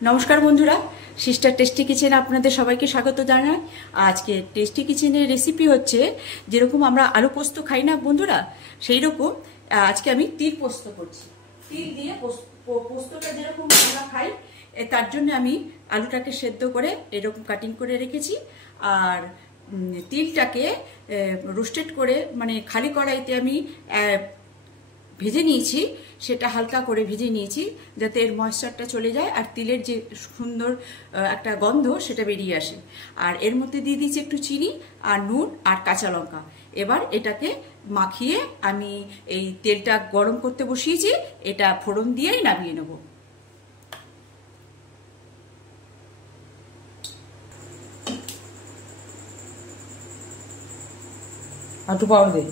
নমস্কার বন্ধুরা, sister tasty kitchen আপনাদের সবাইকে স্বাগত জানাই। আজকে টেস্টি কিচেনের রেসিপি হচ্ছে, যেরকম আমরা আলু পোস্ত খাই না বন্ধুরা, সেই রকম আজকে আমি তিল পোস্ত করছি। তিল দিয়ে পোস্তটা যেরকম আমরা খাই, তার জন্য আমি আলুটাকে সেদ্ধ করে এরকম কাটিং করে রেখেছি। আর তিলটাকে রোস্টেড করে, মানে খালি কড়াইতে আমি ভেজে নিয়েছি, সেটা হালকা করে ভেজে নিয়েছি যাতে এর ময়েশ্চারটা চলে যায় আর তিলের যে সুন্দর একটা গন্ধ সেটা বেরিয়ে আসে। আর এর মধ্যে দিয়ে দিয়েছি একটু চিনি আর নুন আর কাঁচা লঙ্কা। এবার এটাকে মাখিয়ে আমি এই তেলটা গরম করতে বসিয়েছি, এটা ফোড়ন দিয়েই নামিয়ে নেব। একটু পাউডার দিই।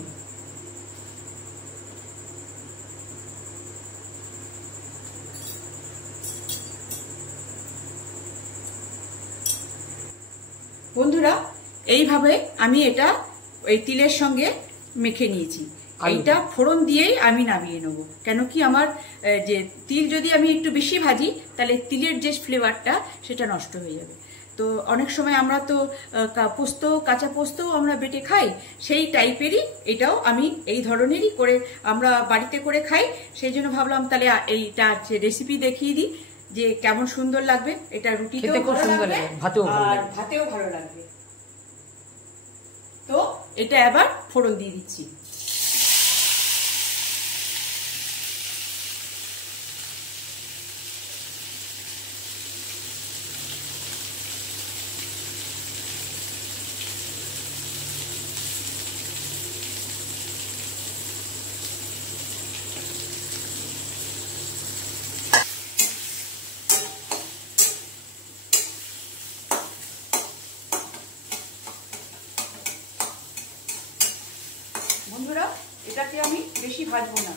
বন্ধুরা, এইভাবে আমি এটা এই তিলের সঙ্গে মেখে নিয়েছি। এইটা ফোড়ন দিয়েই আমি নামিয়ে নেবো, কেন কি আমার যে তিল যদি আমি একটু বেশি ভাজি তাহলে তিলের যে ফ্লেভারটা সেটা নষ্ট হয়ে যাবে। তো অনেক সময় আমরা তো পোস্ত, কাঁচা পোস্তও আমরা বেটে খাই, সেই টাইপেরই এটাও আমি এই ধরনেরই করে আমরা বাড়িতে করে খাই। সেই জন্য ভাবলাম তাহলে এইটা রেসিপি দেখিয়ে দিই যে কেমন সুন্দর লাগবে। এটা রুটিতেও খুব সুন্দর লাগবে, ভাতেও ভালো লাগবে। তো এটা এবার ফোড়ন দিয়ে দিচ্ছি। বন্ধুরা, এটাকে আমি বেশি ভাজবো না,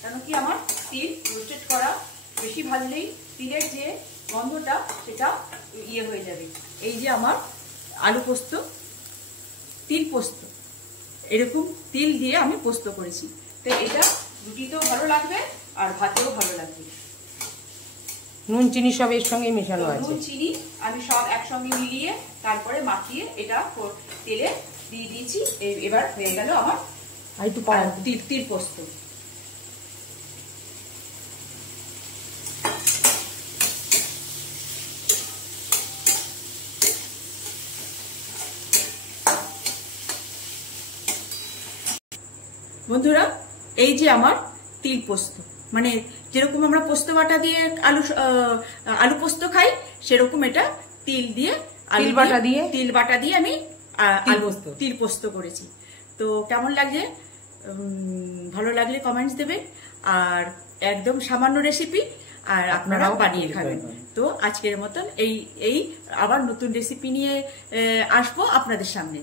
কেন কি আমার তিল রোস্টেড করা, বেশি ভাজলেই তিলের যে গন্ধটা সেটা হয়ে যাবে। এই যে আমার আলু পোস্ত, তিল পোস্ত, এরকম তিল দিয়ে আমি পোস্ত করেছি। তো এটা রুটিতেও ভালো লাগবে আর ভাতেও ভালো লাগবে। নুন চিনি সব এর সঙ্গে মেশানো আছে। নুন চিনি আমি সব একসঙ্গে মিলিয়ে তারপরে মাখিয়ে এটা তেলে দিয়ে দিয়েছি। এবার হয়ে গেল আমার তিল পোস্ত। বন্ধুরা, এই যে আমার তিল পোস্ত, মানে যেরকম আমরা পোস্ত বাটা দিয়ে আলু পোস্ত খাই, সেরকম এটা তিল দিয়ে তিল বাটা দিয়ে আমি তিল পোস্ত করেছি। তো কেমন লাগছে? ভালো লাগলে কমেন্টস দেবেন। আর একদম সামান্য রেসিপি, আর আপনারাও বানিয়ে খাবেন। তো আজকের মতন এই আবার নতুন রেসিপি নিয়ে আসবো আপনাদের সামনে।